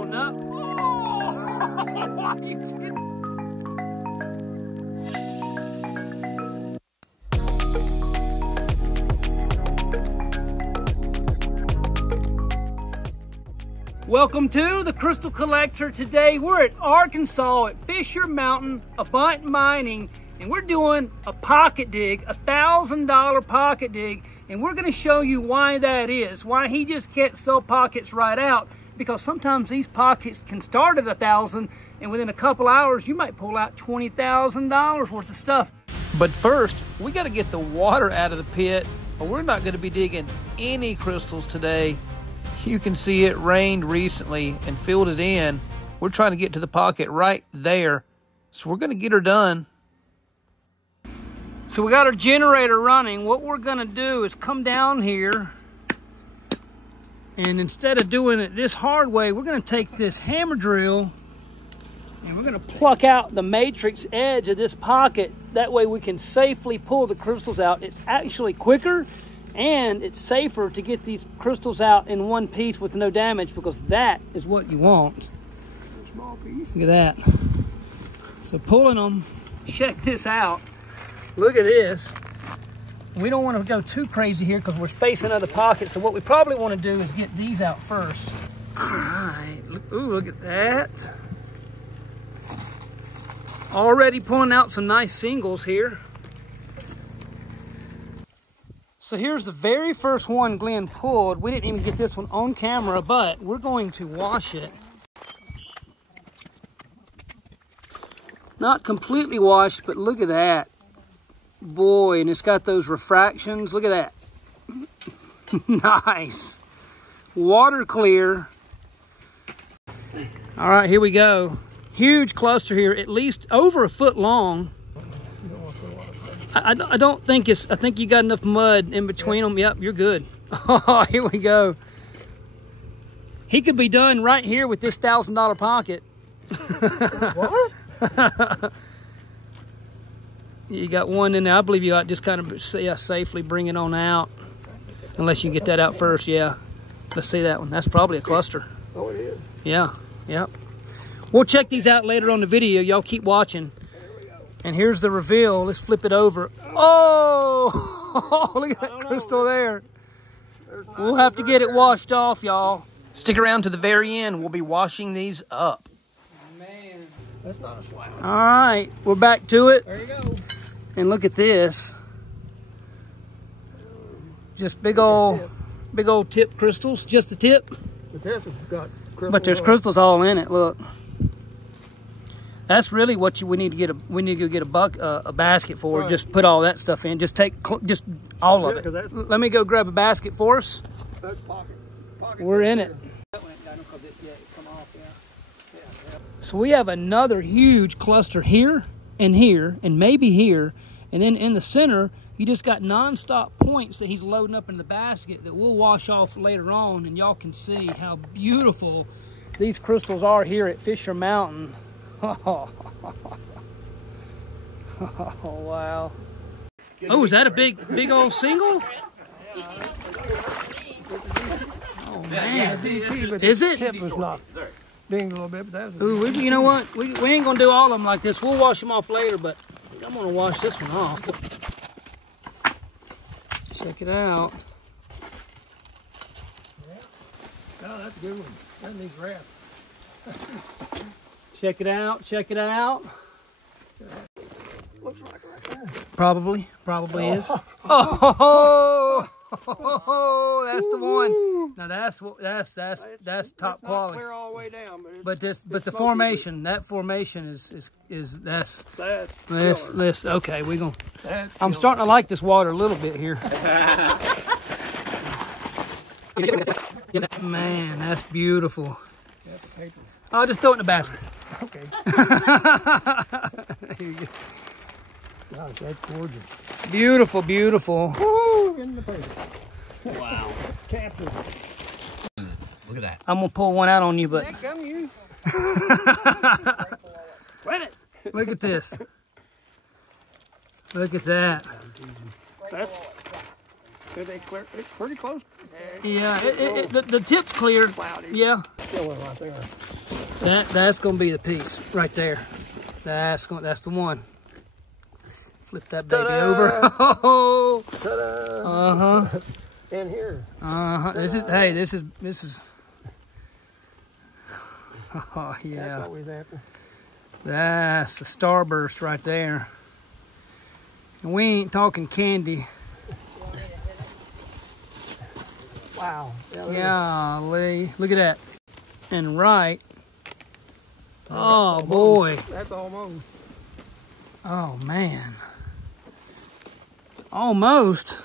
Oh, no. Welcome to the Crystal Collector. Today we're at Arkansas at Fisher Mountain Avant Mining, and we're doing a pocket dig, $1,000 pocket dig, and we're going to show you why that is, why he just can't sell pockets right out, because sometimes these pockets can start at $1,000 and within a couple hours you might pull out $20,000 worth of stuff. But first, we got to get the water out of the pit, or we're not going to be digging any crystals today. You can see it rained recently and filled it in. We're trying to get to the pocket right there, so we're going to get her done. So we got our generator running. What we're going to do is come down here, and instead of doing it this hard way, we're going to take this hammer drill and we're going to pluck out the matrix edge of this pocket. That way we can safely pull the crystals out. It's actually quicker and it's safer to get these crystals out in one piece with no damage, because that is what you want. Small piece. Look at that. So pulling them, check this out. Look at this. We don't want to go too crazy here because we're facing other pockets. So what we probably want to do is get these out first. All right. Ooh, look at that. Already pulling out some nice singles here. So here's the very first one Glenn pulled. We didn't even get this one on camera, but we're going to wash it. Not completely washed, but look at that. Boy, and it's got those refractions. Look at that. Nice. Water clear. All right, here we go. Huge cluster here, at least over a foot long. I don't think it's, I think you got enough mud in between them. Yep, you're good. Oh, here we go. He could be done right here with this $1,000 pocket. What? You got one in there. I believe you ought to just kind of safely bring it on out. Unless you get that out first, yeah. Let's see that one. That's probably a cluster. Oh, it is? Yeah, yep. We'll check these out later on the video. Y'all keep watching. And here's the reveal. Let's flip it over. Oh, look at that crystal there. We'll have to get it washed off, y'all. Stick around to the very end. We'll be washing these up. Man, that's not a slouch. All right, we're back to it. There you go. And look at this. Just big old tip crystals. Just the tip. But this has got crystals. But there's crystals all in it. Look. That's really what we need to get. We need to go get a basket for. Right. Just put all that stuff in. Just take just all of it. Let me go grab a basket for us. That's pocket. We're in it. So we have another huge cluster here, and maybe here, and then in the center, you just got non-stop points that he's loading up in the basket that we'll wash off later on, and y'all can see how beautiful these crystals are here at Fisher Mountain. Oh, wow. Oh, is that a big old single? Oh, man. Is it? The tip was not dinged a little bit, but that's... Ooh, you know what? We ain't going to do all of them like this. We'll wash them off later, but I'm going to wash this one off. Check it out. Oh, that's a good one. That needs wrap. Check it out. Check it out. Looks like right there. Probably is. Oh, that's the one. Now that's top quality. Not clear all the way down, but the formation, that formation is this. Okay, we gonna. I'm starting to like this water a little bit here. Man, that's beautiful. I'll just throw it in the basket. Okay. Here you go. Gosh, that's gorgeous. Beautiful, beautiful. Woo, in the paper. Wow. Captain. Look at that. I'm gonna pull one out on you, but. Come you. Look at this. Look at that. That's. It's pretty close. Yeah, the tip's clear. Cloudy. Yeah. Still right there. That's gonna be the piece right there. That's the one. Flip that baby over. Oh, Ta-da! And here. This is. Oh yeah. That's always after. That's a starburst right there. And we ain't talking candy. Wow. Golly, look at that. And right. Oh boy. That's almost. Oh man. Almost.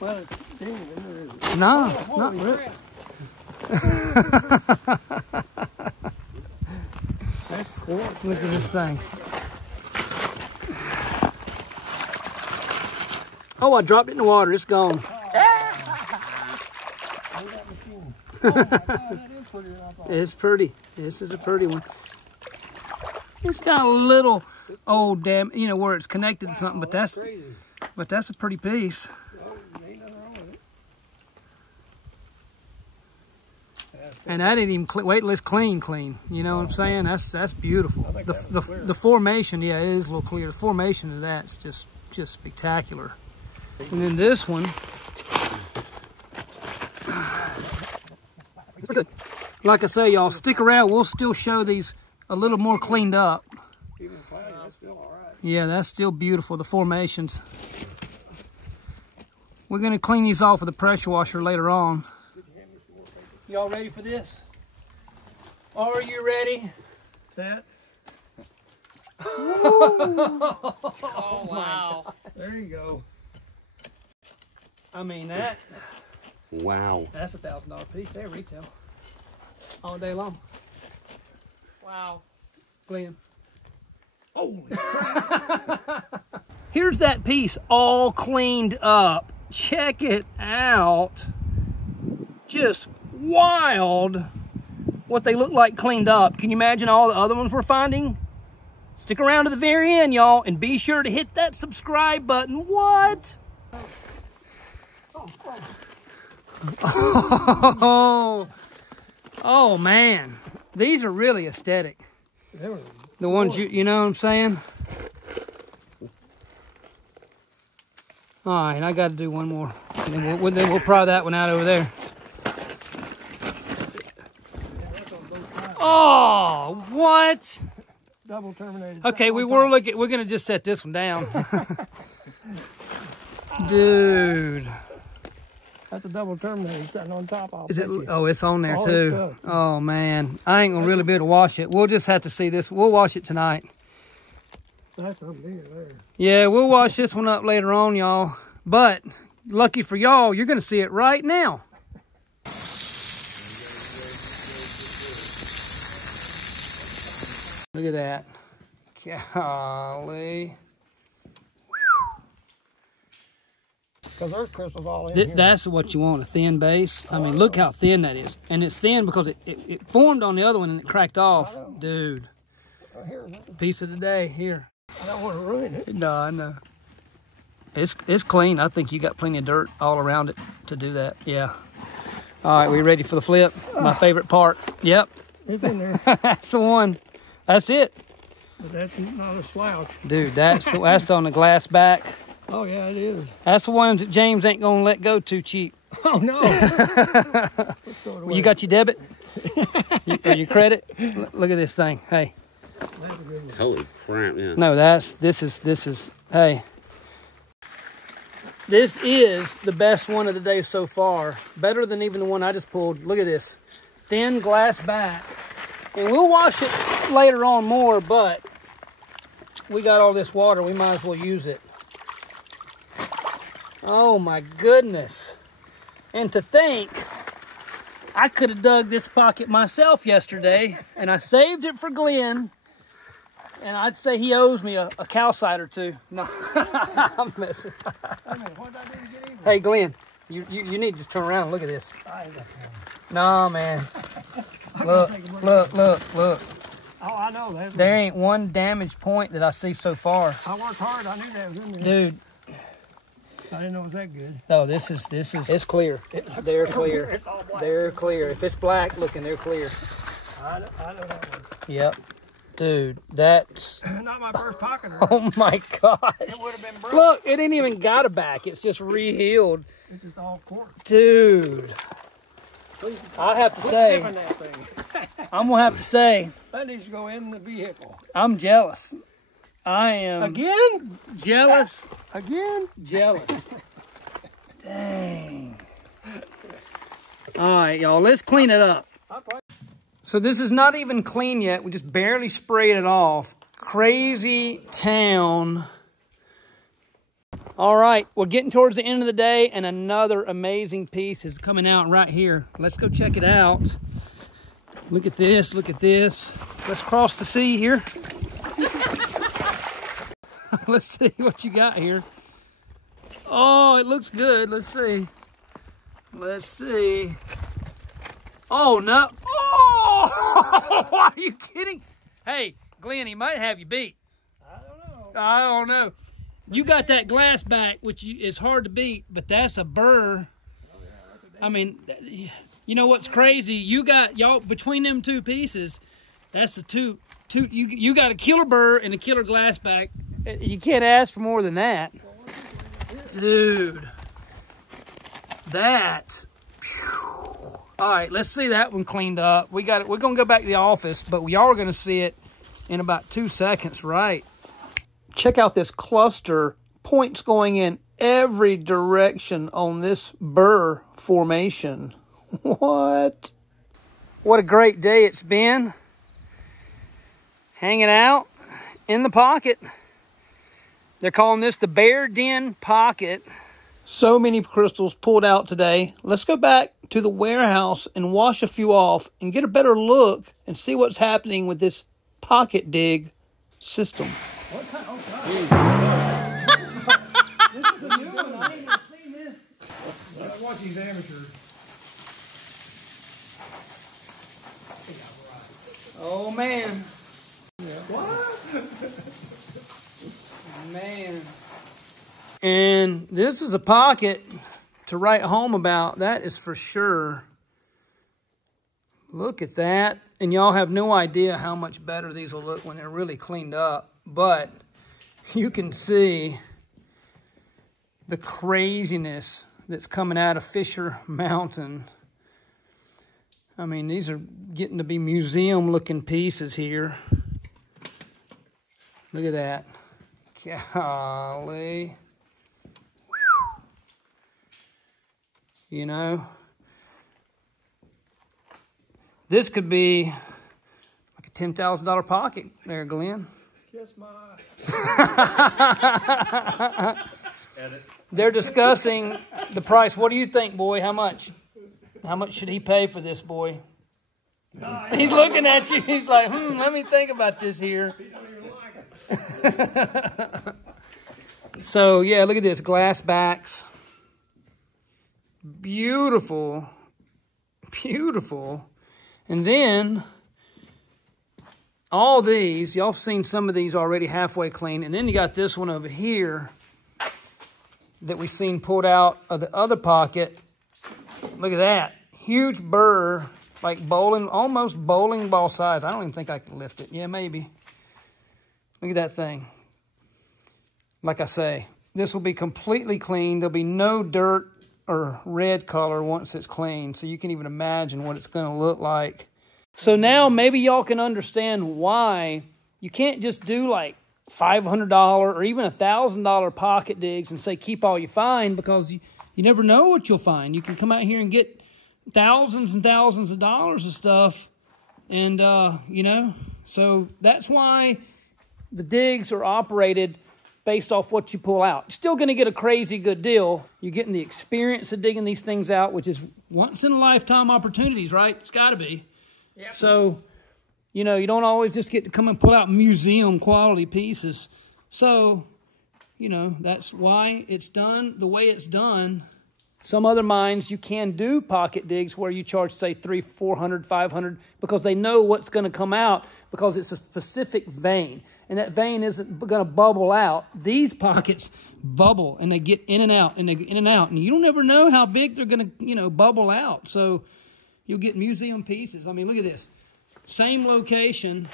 Well, it's dinging, isn't it? No, Oh, not holy really. crap. That's quartz. Look at this thing. Oh, I dropped it in the water. It's gone. Oh, my God, that is pretty enough. It's pretty. This is a pretty one. It's got a little old you know, where it's connected to something, but that's a pretty piece. Ain't nothing wrong with it. And I didn't even wait till it's clean. You know what I'm saying? That's beautiful. I think that was clear. The formation, yeah, it is a little clear. The formation of that's just spectacular. And then this one, it's good. Like I say, y'all, stick around. We'll still show these a little more cleaned up. Even cloudy, that's still all right. Yeah, that's still beautiful, the formations. We're going to clean these off with a pressure washer later on. Y'all ready for this? Are you ready? Set. Oh, wow. There you go. I mean, that. Wow. That's $1,000 piece there, retail. All day long. Wow. Glenn. Holy Here's that piece all cleaned up. Check it out. Just wild what they look like cleaned up. Can you imagine all the other ones we're finding? Stick around to the very end, y'all, and be sure to hit that subscribe button. What? Oh man, these are really aesthetic. The ones you know what I'm saying? All right, I got to do one more, and then we'll pry that one out over there. Oh, what? double terminated. Okay, we're gonna just set this one down. Dude. That's a double terminated sitting on top. Is it? Oh, it's on there All too. this stuff. Oh man, I ain't gonna really be able to wash it. We'll just have to see this. We'll wash it tonight. That's something there. Yeah, we'll wash this one up later on, y'all. But lucky for y'all, you're gonna see it right now. Look at that. Golly. Because there's crystals all in here. That's what you want, a thin base. I mean, look how thin that is. And it's thin because it formed on the other one and it cracked off. Dude. Here, Piece of the day, here. I don't want to ruin it. No, I know. It's clean. I think you got plenty of dirt all around it to do that. Yeah. All right, we ready for the flip? My favorite part. Yep. It's in there. That's the one. That's it. But that's not a slouch. Dude, that's on the glass back. Oh, yeah, it is. That's the ones that James ain't gonna let go too cheap. Oh, no. Well, you got your debit? Or your credit? Look at this thing. Hey. Holy crap, yeah. No, this is, hey. This is the best one of the day so far. Better than even the one I just pulled. Look at this. Thin glass back. And we'll wash it later on more, but we got all this water. We might as well use it. Oh my goodness. And to think, I could have dug this pocket myself yesterday, and I saved it for Glenn. And I'd say he owes me a calcite or two. No, I'm messing. Hey, Glenn, you need to turn around and look at this. No, man. Look. Oh, I know. That's There ain't one damage point that I see so far. I worked hard. I knew that was in there. Dude. I didn't know it was that good. No, this is, it's clear. They're clear. They're clear. If it's black looking, they're clear. I know that one. Yep. Dude, that's... Not my first pocket. Oh my gosh. It would have been broke. Look, it ain't even got a back. It's just re-healed. This is all quartz. Dude. I have to say, That thing. I'm going to have to say, That needs to go in the vehicle. I'm jealous. I am Again? jealous. Again? Jealous. Dang. All right, y'all, let's clean it up. So this is not even clean yet. We just barely sprayed it off. Crazy town. All right, we're getting towards the end of the day, and another amazing piece is coming out right here. Let's go check it out. Look at this, look at this. Let's cross the sea here. Let's see what you got here. Oh, it looks good. Let's see. Let's see. Oh, no. Oh, are you kidding? Hey, Glenn, he might have you beat. I don't know. You got that glass back, which is hard to beat, but that's a burr. I mean, you know what's crazy? You got, y'all, between them two pieces, that's the two you got a killer burr and a killer glass back. You can't ask for more than that. Dude. That. Whew. All right, let's see that one cleaned up. We got it. We're going to go back to the office, but we are going to see it in about 2 seconds, right? Check out this cluster, points going in every direction on this burr formation. What? What a great day it's been. Hanging out in the pocket. They're calling this the Bear Den Pocket. So many crystals pulled out today. Let's go back to the warehouse and wash a few off and get a better look and see what's happening with this pocket dig system. What kind? Oh, God. This is a new one. I ain't even seen this. I watch these amateurs. Oh, man. What? Man. And this is a pocket to write home about. That is for sure. Look at that. And y'all have no idea how much better these will look when they're really cleaned up. But you can see the craziness that's coming out of Fisher Mountain. I mean, these are getting to be museum-looking pieces here. Look at that. Golly. You know, this could be like a $10,000 pocket there, Glenn. Kiss my... They're discussing the price. What do you think, boy? How much? How much should he pay for this, boy? He's looking at you. He's like, let me think about this here. He don't even like it. So, yeah, look at this. Glass backs. Beautiful. Beautiful. And then, all these, y'all have seen some of these already halfway clean. And then you got this one over here that we've seen pulled out of the other pocket. Look at that. Huge burr, like bowling, almost bowling ball size. I don't even think I can lift it. Yeah, maybe. Look at that thing. Like I say, this will be completely clean. There'll be no dirt or red color once it's clean. So you can even imagine what it's going to look like. So now maybe y'all can understand why you can't just do like $500 or even $1,000 pocket digs and say keep all you find, because you never know what you'll find. You can come out here and get thousands and thousands of dollars of stuff. And, you know, so that's why the digs are operated based off what you pull out. You're still going to get a crazy good deal. You're getting the experience of digging these things out, which is once-in-a-lifetime opportunities, right? It's got to be. Yep. So, you know, you don't always just get to come and pull out museum-quality pieces. So, you know, that's why it's done the way it's done. Some other mines, you can do pocket digs where you charge, say, $300, $400, $500, because they know what's going to come out because it's a specific vein. And that vein isn't going to bubble out. These pockets bubble, and they get in and out, and they get in and out. And you don't ever know how big they're going to, you know, bubble out. So you'll get museum pieces. I mean, look at this. Same location.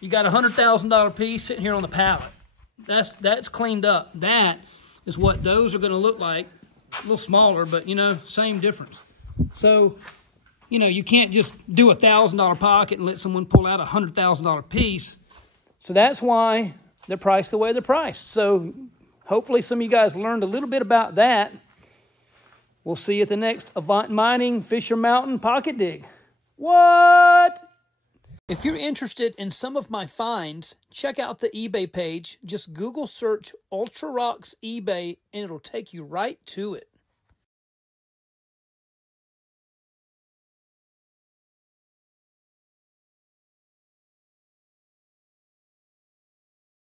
You got a $100,000 piece sitting here on the pallet. That's cleaned up. That is what those are going to look like. A little smaller, but, you know, same difference. So, you know, you can't just do a $1,000 pocket and let someone pull out a $100,000 piece. So that's why they're priced the way they're priced. So hopefully some of you guys learned a little bit about that. We'll see you at the next Avant Mining Fisher Mountain Pocket Dig. What? If you're interested in some of my finds, check out the eBay page. Just Google search Ultra Rocks eBay and it'll take you right to it.